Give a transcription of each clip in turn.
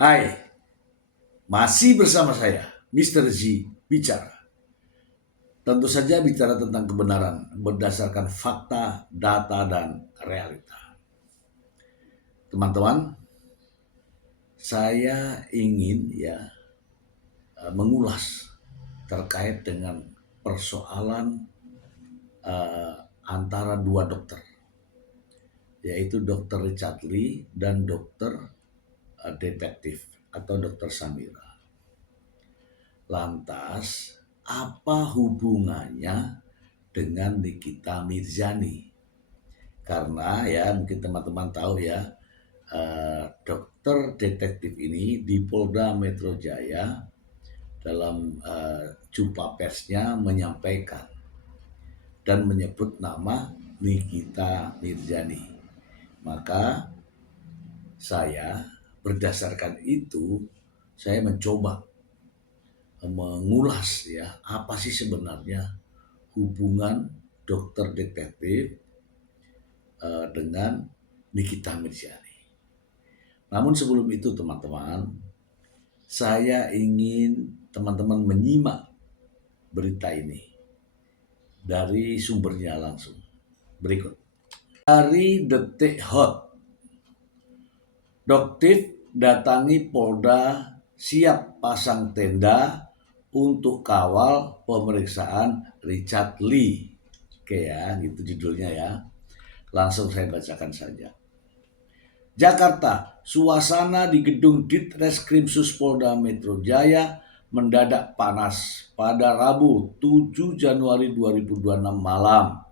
Hai, masih bersama saya, Mr. Z Bicara. Tentu saja bicara tentang kebenaran berdasarkan fakta, data, dan realita. Teman-teman, saya ingin mengulas terkait dengan persoalan antara dua dokter, yaitu Dr. Richard Lee dan Dr. Detektif atau Dr. Samira. Lantas, apa hubungannya dengan Nikita Mirzani? Karena ya mungkin teman-teman tahu ya, dokter detektif ini di Polda Metro Jaya dalam jumpa persnya menyampaikan dan menyebut nama Nikita Mirzani. Maka saya berdasarkan itu saya mencoba mengulas ya apa sih sebenarnya hubungan dokter detektif dengan Nikita Mirzani. Namun sebelum itu teman-teman, saya ingin teman-teman menyimak berita ini dari sumbernya langsung. Berikut. Dari Detik Hot, Doktif datangi Polda siap pasang tenda untuk kawal pemeriksaan Richard Lee. Oke ya, gitu judulnya ya. Langsung saya bacakan saja. Jakarta, suasana di gedung Ditreskrimsus Polda Metro Jaya mendadak panas pada Rabu 7 Januari 2026 malam.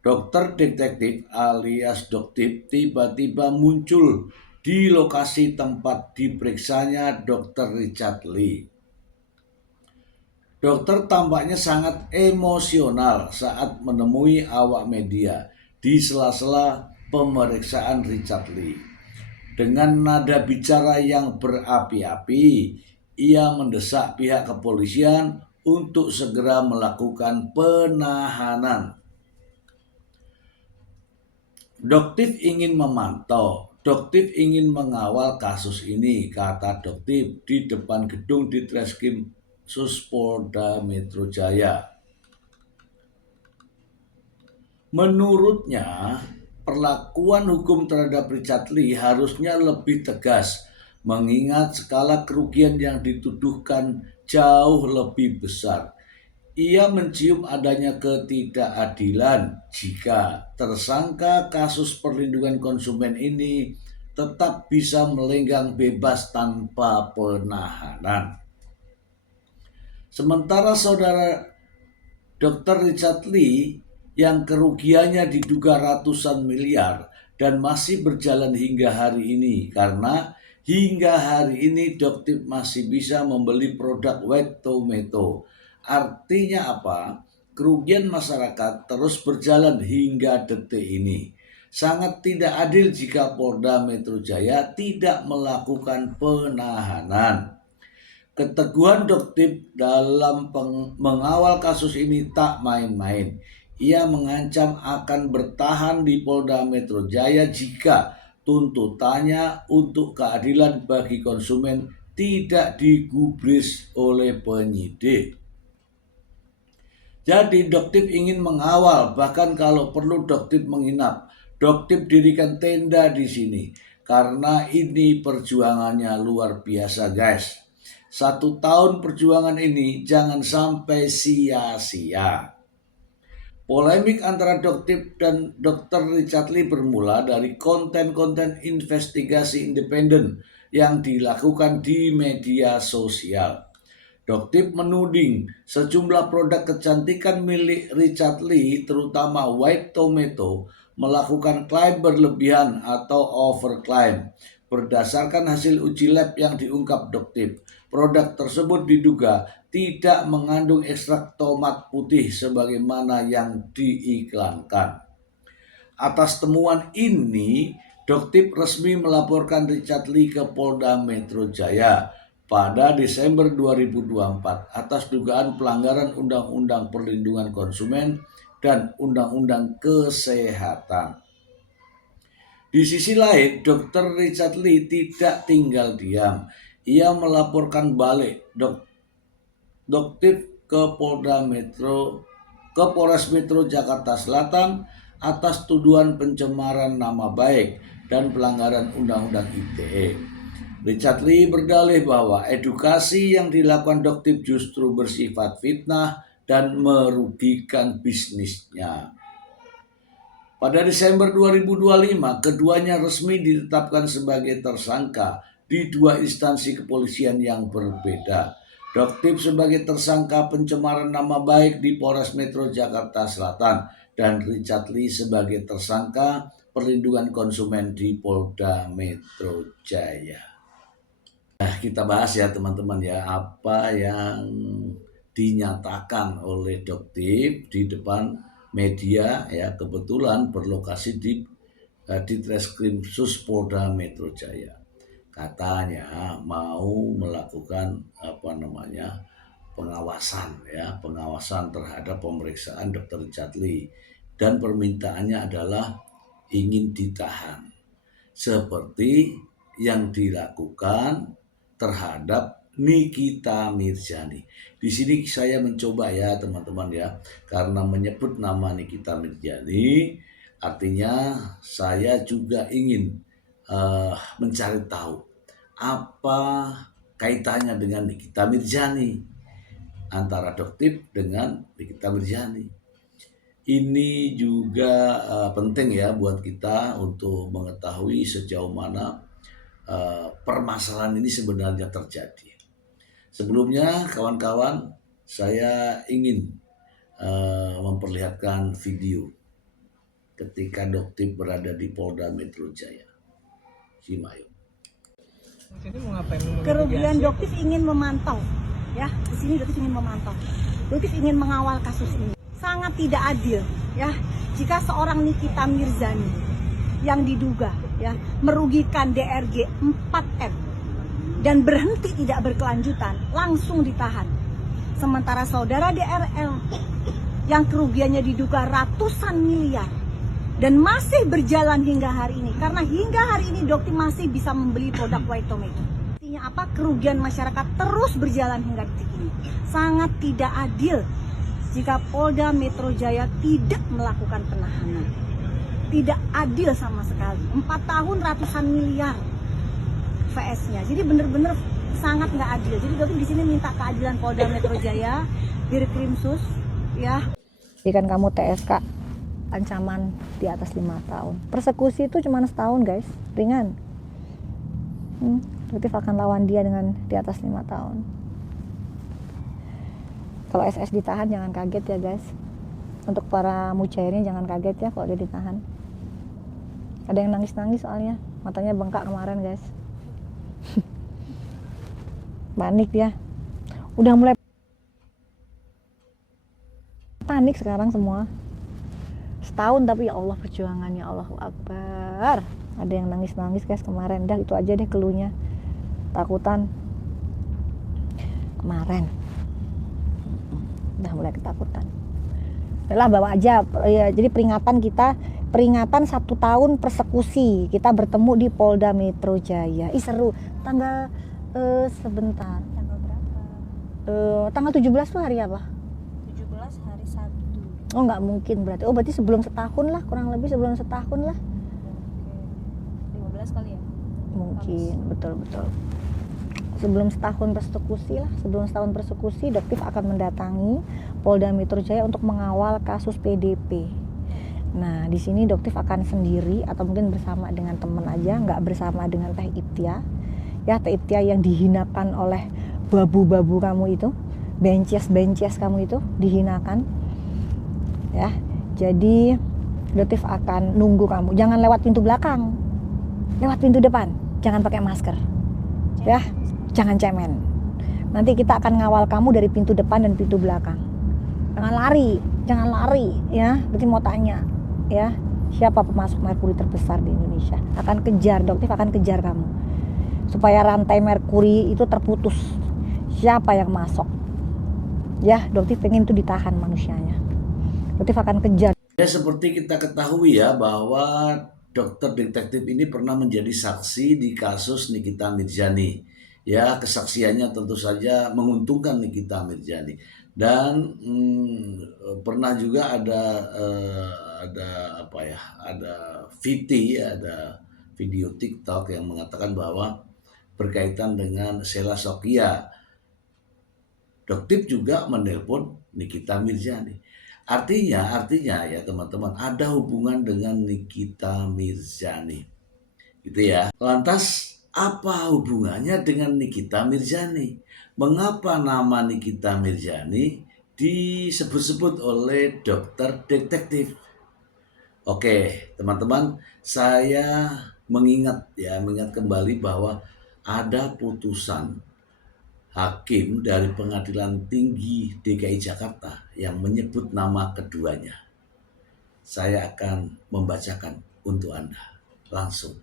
Dokter detektif alias Doktif tiba-tiba muncul di lokasi tempat diperiksanya Dr. Richard Lee. Dokter tampaknya sangat emosional saat menemui awak media di sela-sela pemeriksaan Richard Lee. Dengan nada bicara yang berapi-api, ia mendesak pihak kepolisian untuk segera melakukan penahanan. Doktif ingin memantau, Doktif ingin mengawal kasus ini, kata Doktif di depan gedung Ditreskrimsus Polda Metro Jaya. Menurutnya, perlakuan hukum terhadap Richard Lee harusnya lebih tegas, mengingat skala kerugian yang dituduhkan jauh lebih besar. Ia mencium adanya ketidakadilan jika tersangka kasus perlindungan konsumen ini tetap bisa melenggang bebas tanpa penahanan. Sementara saudara Dr. Richard Lee yang kerugiannya diduga ratusan miliar dan masih berjalan hingga hari ini karena hingga hari ini Doktif masih bisa membeli produk White Tomato. Artinya apa? Kerugian masyarakat terus berjalan hingga detik ini. Sangat tidak adil jika Polda Metro Jaya tidak melakukan penahanan. Keteguhan Doktif dalam mengawal kasus ini tak main-main. Ia mengancam akan bertahan di Polda Metro Jaya jika tuntutannya untuk keadilan bagi konsumen tidak digubris oleh penyidik. Jadi Doktif ingin mengawal, bahkan kalau perlu Doktif menginap. Doktif dirikan tenda di sini karena ini perjuangannya luar biasa, guys. 1 tahun perjuangan ini jangan sampai sia-sia. Polemik antara Doktif dan Dr. Richard Lee bermula dari konten-konten investigasi independen yang dilakukan di media sosial. Doktif menuding sejumlah produk kecantikan milik Richard Lee, terutama White Tomato, melakukan klaim berlebihan atau overclaim. Berdasarkan hasil uji lab yang diungkap Doktif, produk tersebut diduga tidak mengandung ekstrak tomat putih sebagaimana yang diiklankan. Atas temuan ini, Doktif resmi melaporkan Richard Lee ke Polda Metro Jaya pada Desember 2024 atas dugaan pelanggaran Undang-Undang Perlindungan Konsumen dan Undang-Undang Kesehatan. Di sisi lain, Dr. Richard Lee tidak tinggal diam. Ia melaporkan balik Doktif ke Polres Metro Jakarta Selatan atas tuduhan pencemaran nama baik dan pelanggaran Undang-Undang ITE. Richard Lee berdalih bahwa edukasi yang dilakukan Doktif justru bersifat fitnah dan merugikan bisnisnya. Pada Desember 2025, keduanya resmi ditetapkan sebagai tersangka di dua instansi kepolisian yang berbeda. Doktif sebagai tersangka pencemaran nama baik di Polres Metro Jakarta Selatan dan Richard Lee sebagai tersangka perlindungan konsumen di Polda Metro Jaya. Nah, kita bahas ya teman-teman ya, apa yang dinyatakan oleh Doktif di depan media ya, kebetulan berlokasi di Ditreskrimsus Polda Metro Jaya. Katanya mau melakukan pengawasan terhadap pemeriksaan Dr. Richard Lee, dan permintaannya adalah ingin ditahan seperti yang dilakukan terhadap Nikita Mirzani. Di sini saya mencoba ya teman-teman ya, karena menyebut nama Nikita Mirzani artinya saya juga ingin mencari tahu apa kaitannya dengan Nikita Mirzani, antara Doktif dengan Nikita Mirzani. Ini juga penting ya buat kita untuk mengetahui sejauh mana permasalahan ini sebenarnya terjadi. Sebelumnya kawan-kawan, saya ingin memperlihatkan video ketika Doktif berada di Polda Metro Jaya. Simak yuk. Kerugian Doktif ingin memantau, ya di sini Doktif ingin memantau, Doktif ingin mengawal kasus ini. Sangat tidak adil, ya jika seorang Nikita Mirzani yang diduga ya merugikan DRG 4M dan berhenti tidak berkelanjutan langsung ditahan. Sementara saudara DRL yang kerugiannya diduga ratusan miliar dan masih berjalan hingga hari ini, karena hingga hari ini Doktif masih bisa membeli produk White Tomato. Artinya apa? Kerugian masyarakat terus berjalan hingga detik ini. Sangat tidak adil jika Polda Metro Jaya tidak melakukan penahanan. Tidak adil sama sekali. 4 tahun ratusan miliar VS-nya. Jadi benar-benar sangat nggak adil. Jadi Doktif di sini minta keadilan Polda Metro Jaya, Dirkrimsus, ya. Jadikan kamu TSK, ancaman di atas 5 tahun. Persekusi itu cuma setahun guys, ringan. Doktif akan lawan dia dengan di atas 5 tahun. Kalau SS ditahan jangan kaget ya guys. Untuk para mujahirnya jangan kaget ya kalau dia ditahan. Ada yang nangis-nangis soalnya, matanya bengkak kemarin guys. Panik dia, udah mulai panik sekarang semua. Setahun tapi ya Allah perjuangannya, Allahu Akbar. Ada yang nangis-nangis guys kemarin. Dah itu aja deh keluhnya, takutan kemarin. Udah mulai ketakutan. Udahlah bawa aja ya, jadi peringatan 1 tahun persekusi. Kita bertemu di Polda Metro Jaya. Ih seru. Tanggal sebentar. Tanggal berapa? Tanggal 17 tuh hari apa? 17 hari Sabtu. Oh nggak mungkin berarti. Oh berarti sebelum setahun lah, kurang lebih sebelum setahun lah. 15 kali ya? Mungkin, betul. Sebelum setahun persekusi, Doktif akan mendatangi Polda Metro Jaya untuk mengawal kasus PDP. Nah, di sini Doktif akan sendiri atau mungkin bersama dengan teman aja, nggak bersama dengan Teh Iptia. Ya, Teh Iptia yang dihinakan oleh babu-babu kamu itu, bencies kamu itu dihinakan. Ya, jadi Doktif akan nunggu kamu. Jangan lewat pintu belakang, lewat pintu depan. Jangan pakai masker. Ya, jangan cemen. Nanti kita akan ngawal kamu dari pintu depan dan pintu belakang. Jangan lari, ya. Berarti mau tanya, ya, siapa pemasok merkuri terbesar di Indonesia? Doktif akan kejar kamu. Supaya rantai merkuri itu terputus. Siapa yang masuk? Ya, Doktif pengen itu ditahan manusianya. Doktif akan kejar. Ya seperti kita ketahui ya bahwa dokter detektif ini pernah menjadi saksi di kasus Nikita Mirzani. Ya, kesaksiannya tentu saja menguntungkan Nikita Mirzani. Dan pernah juga ada VT, ada video TikTok yang mengatakan bahwa berkaitan dengan Sheila Sokya, Doktip juga menelpon Nikita Mirzani. Artinya ya teman-teman, ada hubungan dengan Nikita Mirzani. Gitu ya. Lantas apa hubungannya dengan Nikita Mirzani? Mengapa nama Nikita Mirzani disebut-sebut oleh dokter detektif? Oke, teman-teman, saya mengingat kembali bahwa ada putusan hakim dari Pengadilan Tinggi DKI Jakarta yang menyebut nama keduanya. Saya akan membacakan untuk Anda langsung.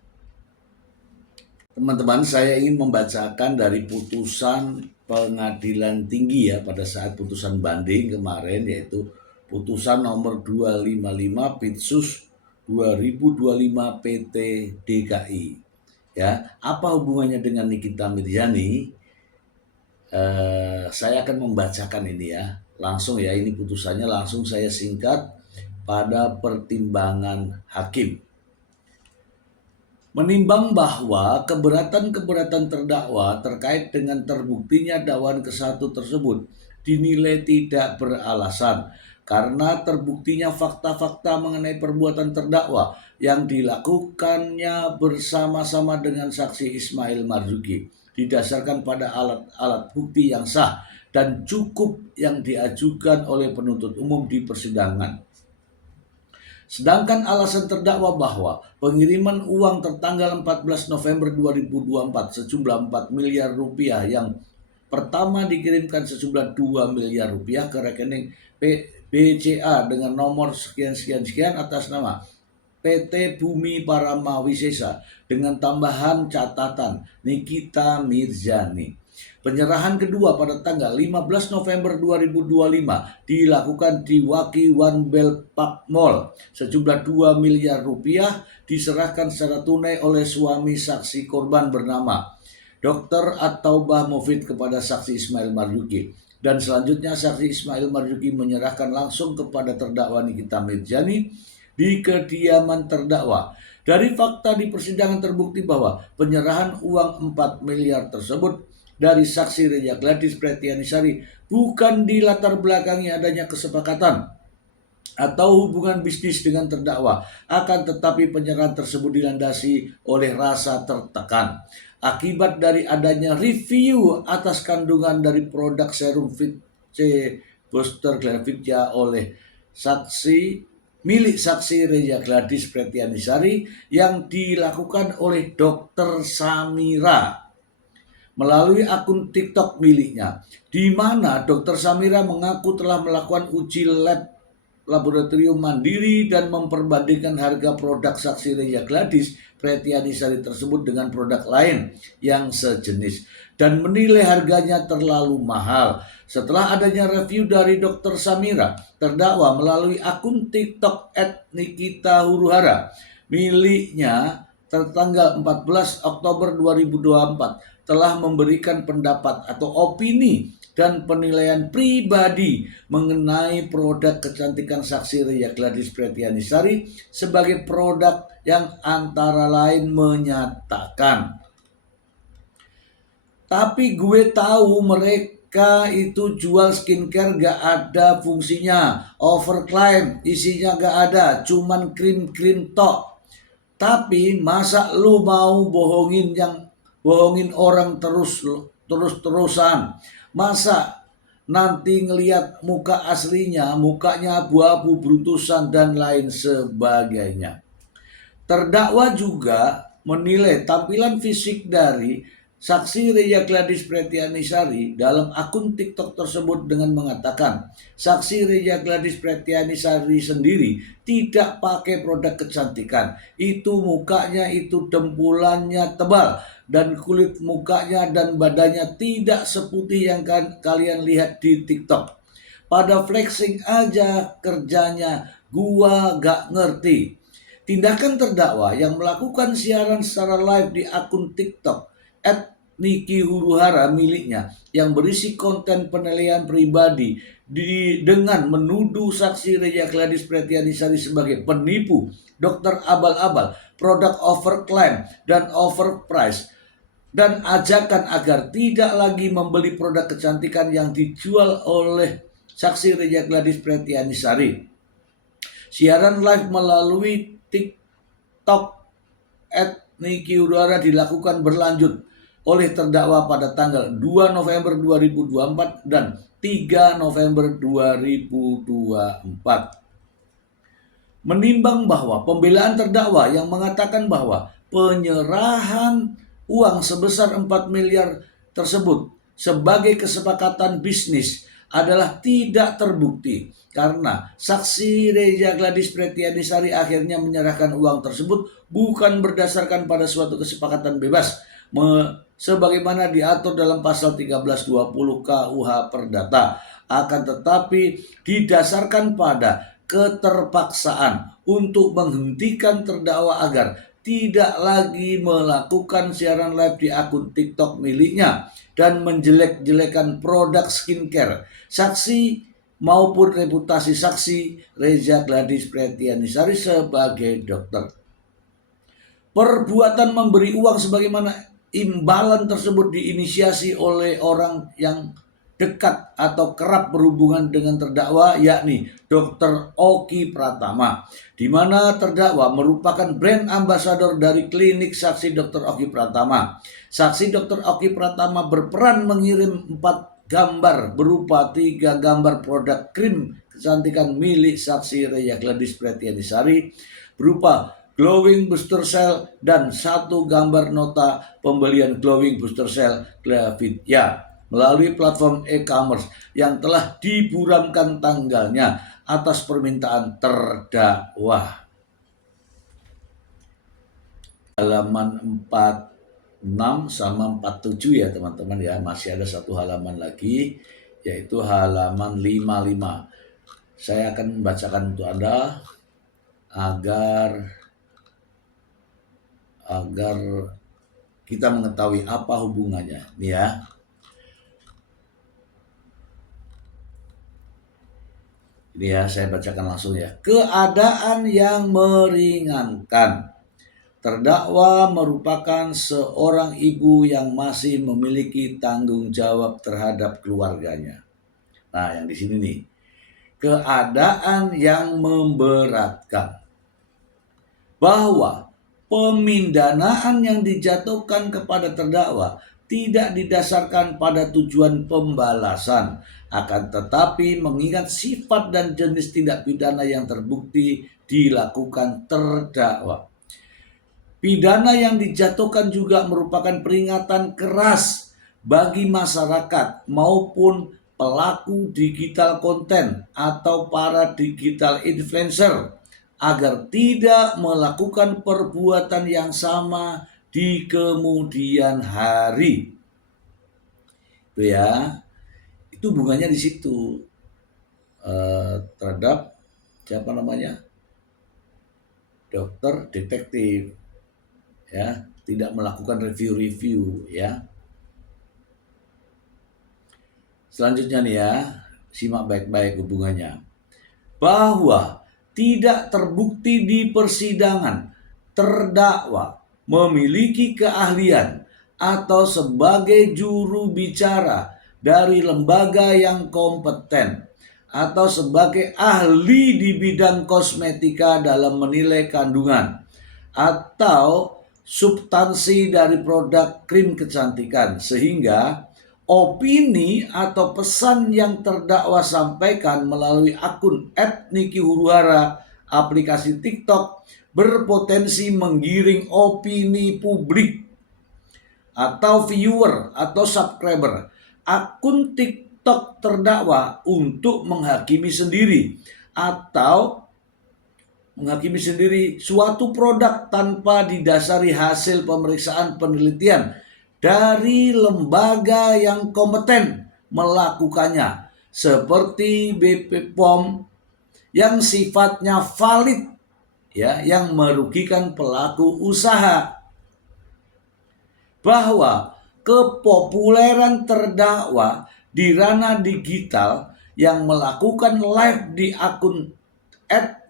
Teman-teman, saya ingin membacakan dari putusan Pengadilan Tinggi ya pada saat putusan banding kemarin, yaitu putusan nomor 255 Pitsus 2025 PT DKI. Ya, apa hubungannya dengan Nikita Mirzani? Saya akan membacakan ini ya, langsung ya, ini putusannya langsung saya singkat. Pada pertimbangan hakim, menimbang bahwa keberatan terdakwa terkait dengan terbuktinya dakwaan ke-1 tersebut dinilai tidak beralasan karena terbuktinya fakta-fakta mengenai perbuatan terdakwa yang dilakukannya bersama-sama dengan saksi Ismail Marzuki didasarkan pada alat-alat bukti yang sah dan cukup yang diajukan oleh penuntut umum di persidangan. Sedangkan alasan terdakwa bahwa pengiriman uang tertanggal 14 November 2024 sejumlah 4 miliar rupiah yang pertama dikirimkan sejumlah 2 miliar rupiah ke rekening BCA dengan nomor sekian atas nama PT Bumi Parama Wisesa dengan tambahan catatan Nikita Mirzani. Penyerahan kedua pada tanggal 15 November 2025 dilakukan di Waki One Bell Park Mall. Sejumlah 2 miliar rupiah diserahkan secara tunai oleh suami saksi korban bernama Dr. At-Taubah Mufid kepada saksi Ismail Marzuki. Dan selanjutnya saksi Ismail Marzuki menyerahkan langsung kepada terdakwa Nikita Mirzani di kediaman terdakwa. Dari fakta di persidangan terbukti bahwa penyerahan uang 4 miliar tersebut dari saksi Reja Gladys Pretianisari bukan dilatar belakangi adanya kesepakatan atau hubungan bisnis dengan terdakwa, akan tetapi penyerahan tersebut dilandasi oleh rasa tertekan akibat dari adanya review atas kandungan dari produk serum Fit C Booster Glenfiddich oleh milik saksi Reja Gladys Pretianisari yang dilakukan oleh Dr. Samira melalui akun TikTok miliknya, di mana Dr. Samira mengaku telah melakukan uji laboratorium mandiri dan memperbandingkan harga produk saksi Reja Gladys Pretianisari tersebut dengan produk lain yang sejenis dan menilai harganya terlalu mahal. Setelah adanya review dari Dr. Samira, terdakwa melalui akun TikTok @nikita_huruhara miliknya tertanggal 14 Oktober 2024 telah memberikan pendapat atau opini dan penilaian pribadi mengenai produk kecantikan saksi Reja Gladys Pretianisari sebagai produk yang antara lain menyatakan, tapi gue tahu mereka itu jual skincare gak ada fungsinya, overclaim isinya gak ada, cuman krim-krim tok. Tapi masa lu mau bohongin orang terus-terusan? Masa nanti ngelihat muka aslinya, mukanya abu-abu beruntusan dan lain sebagainya. Terdakwa juga menilai tampilan fisik dari saksi Reja Gladys Pretianisari dalam akun TikTok tersebut dengan mengatakan saksi Reja Gladys Pretianisari sendiri tidak pakai produk kecantikan. Itu mukanya itu dempulannya tebal dan kulit mukanya dan badannya tidak seputih yang kalian lihat di TikTok. Pada flexing aja kerjanya, gua gak ngerti. Tindakan terdakwa yang melakukan siaran secara live di akun TikTok @Niki Huruhara miliknya yang berisi konten penilaian pribadi dengan menuduh saksi Reja Gladys Pretianisari sebagai penipu, dokter abal-abal, produk overclaim dan overprice, dan ajakan agar tidak lagi membeli produk kecantikan yang dijual oleh saksi Reja Gladys Pretianisari. Siaran live melalui TikTok @Niki Huruhara dilakukan berlanjut oleh terdakwa pada tanggal 2 November 2024 dan 3 November 2024. Menimbang bahwa pembelaan terdakwa yang mengatakan bahwa penyerahan uang sebesar 4 miliar tersebut sebagai kesepakatan bisnis adalah tidak terbukti karena saksi Reja Gladys Pretianisari akhirnya menyerahkan uang tersebut bukan berdasarkan pada suatu kesepakatan bebas sebagaimana diatur dalam pasal 1320 KUH Perdata, akan tetapi didasarkan pada keterpaksaan untuk menghentikan terdakwa agar tidak lagi melakukan siaran live di akun TikTok miliknya dan menjelek-jelekan produk skincare saksi maupun reputasi saksi Reja Gladys Pretianisari sebagai dokter. Perbuatan memberi uang sebagaimana imbalan tersebut diinisiasi oleh orang yang dekat atau kerap berhubungan dengan terdakwa, yakni Dr. Oki Pratama, di mana terdakwa merupakan brand ambassador dari klinik saksi Dr. Oki Pratama. Saksi Dr. Oki Pratama berperan mengirim 4 gambar berupa 3 gambar produk krim kecantikan milik saksi Reja Gladys Pretianisari berupa glowing booster cell dan 1 gambar nota pembelian glowing booster cell Glavitya melalui platform e-commerce yang telah diburamkan tanggalnya atas permintaan terdakwa. Halaman 46 sama 47 ya teman-teman ya, masih ada 1 halaman lagi yaitu halaman 55. Saya akan membacakan untuk Anda agar kita mengetahui apa hubungannya nih ya. Ini ya, saya bacakan langsung ya. Keadaan yang meringankan. Terdakwa merupakan seorang ibu yang masih memiliki tanggung jawab terhadap keluarganya. Nah, yang di sini nih. Keadaan yang memberatkan. Bahwa pemindanaan yang dijatuhkan kepada terdakwa tidak didasarkan pada tujuan pembalasan, akan tetapi mengingat sifat dan jenis tindak pidana yang terbukti dilakukan terdakwa. Pidana yang dijatuhkan juga merupakan peringatan keras bagi masyarakat maupun pelaku digital konten atau para digital influencer agar tidak melakukan perbuatan yang sama di kemudian hari. Itu ya. Itu hubungannya di situ terhadap siapa namanya, dokter detektif ya, tidak melakukan review ya. Selanjutnya nih ya, simak baik-baik hubungannya. Bahwa tidak terbukti di persidangan terdakwa memiliki keahlian atau sebagai juru bicara dari lembaga yang kompeten atau sebagai ahli di bidang kosmetika dalam menilai kandungan atau substansi dari produk krim kecantikan, sehingga opini atau pesan yang terdakwa sampaikan melalui akun @Niki Huruhara aplikasi TikTok berpotensi menggiring opini publik atau viewer atau subscriber akun TikTok terdakwa untuk menghakimi sendiri suatu produk tanpa didasari hasil pemeriksaan penelitian dari lembaga yang kompeten melakukannya seperti BP POM yang sifatnya valid ya yang merugikan pelaku usaha. Bahwa kepopuleran terdakwa di ranah digital yang melakukan live di akun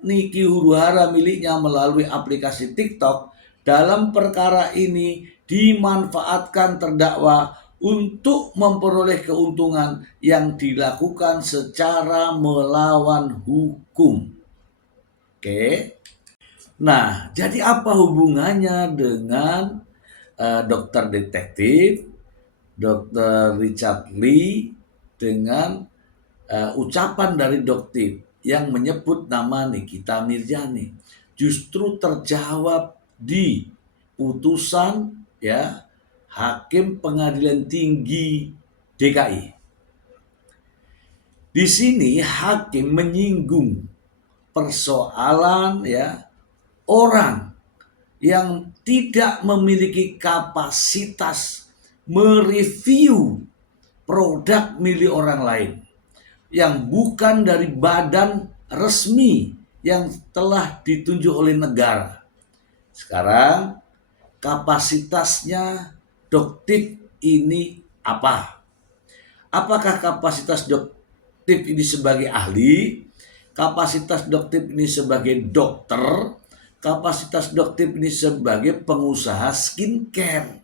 @Niki Huruhara miliknya melalui aplikasi TikTok dalam perkara ini dimanfaatkan terdakwa untuk memperoleh keuntungan yang dilakukan secara melawan hukum. Oke. Nah, jadi apa hubungannya dengan dokter detektif, Dr. Richard Lee dengan ucapan dari dokter yang menyebut nama Nikita Mirzani? Justru terjawab di putusan ya Hakim Pengadilan Tinggi DKI. Di sini hakim menyinggung persoalan ya orang yang tidak memiliki kapasitas mereview produk milik orang lain yang bukan dari badan resmi yang telah ditunjuk oleh negara. Sekarang kapasitasnya dokter ini apa? Apakah kapasitas dokter ini sebagai ahli? Kapasitas dokter ini sebagai dokter? Kapasitas dokter ini sebagai pengusaha skincare?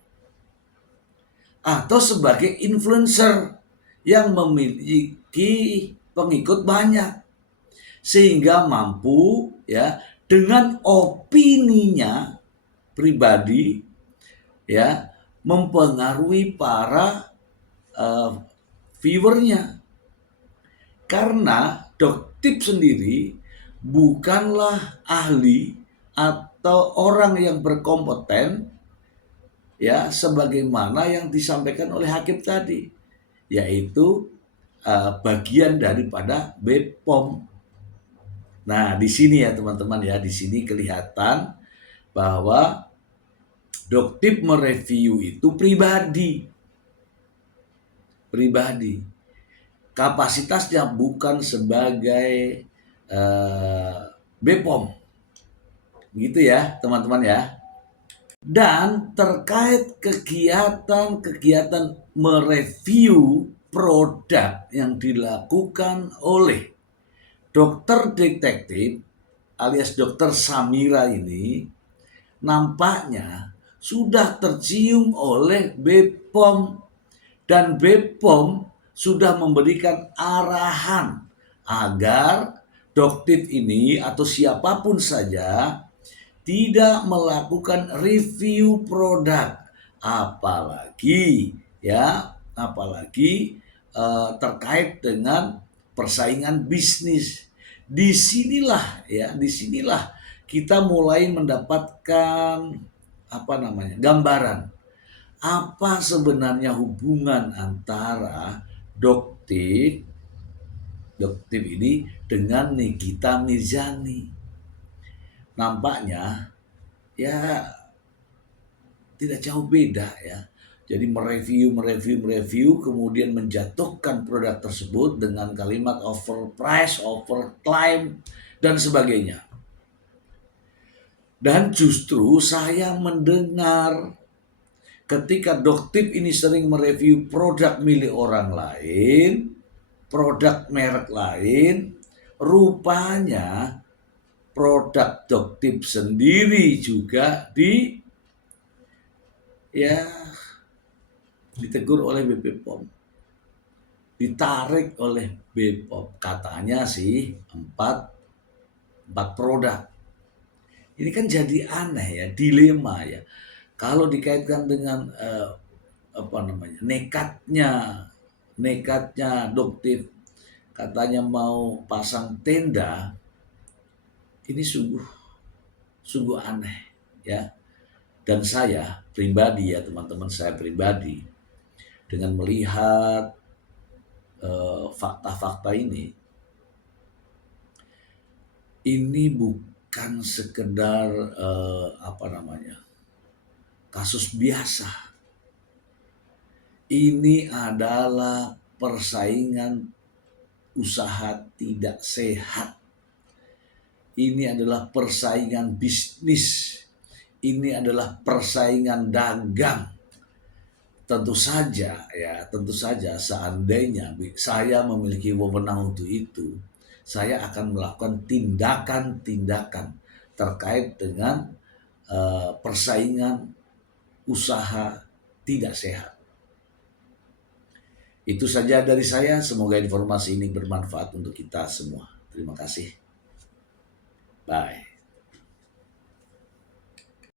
Atau sebagai influencer yang memiliki pengikut banyak sehingga mampu ya dengan opininya pribadi ya mempengaruhi para viewernya. Karena dokter sendiri bukanlah ahli atau orang yang berkompeten ya sebagaimana yang disampaikan oleh hakim tadi, yaitu bagian daripada BPOM. Nah, di sini ya teman-teman ya, di sini kelihatan bahwa dokter mereview itu pribadi. Kapasitasnya bukan sebagai BPOM. Begitu ya, teman-teman ya. Dan terkait kegiatan mereview produk yang dilakukan oleh dokter detektif alias dokter Samira ini nampaknya sudah tercium oleh BPOM dan BPOM sudah memberikan arahan agar dokter ini atau siapapun saja tidak melakukan review produk, apalagi terkait dengan persaingan bisnis. Disinilah kita mulai mendapatkan gambaran apa sebenarnya hubungan antara dokter ini dengan Nikita Mirzani. Nampaknya ya tidak jauh beda ya. Jadi mereview kemudian menjatuhkan produk tersebut dengan kalimat overprice, overclaim dan sebagainya. Dan justru saya mendengar ketika dokter ini sering mereview produk milik orang lain, produk merek lain, rupanya produk dokter sendiri juga ditegur oleh BPOM, ditarik oleh BPOM, katanya sih 4 produk. Ini kan jadi aneh ya, dilema ya. Kalau dikaitkan dengan nekatnya dokter katanya mau pasang tenda, ini sungguh aneh ya. Dan saya pribadi ya teman-teman, saya pribadi dengan melihat fakta-fakta ini bukan sekedar kasus biasa. Ini adalah persaingan usaha tidak sehat Ini adalah persaingan bisnis. Ini adalah persaingan dagang. Tentu saja seandainya saya memiliki wewenang untuk itu, saya akan melakukan tindakan-tindakan terkait dengan persaingan usaha tidak sehat. Itu saja dari saya, semoga informasi ini bermanfaat untuk kita semua. Terima kasih. Bye.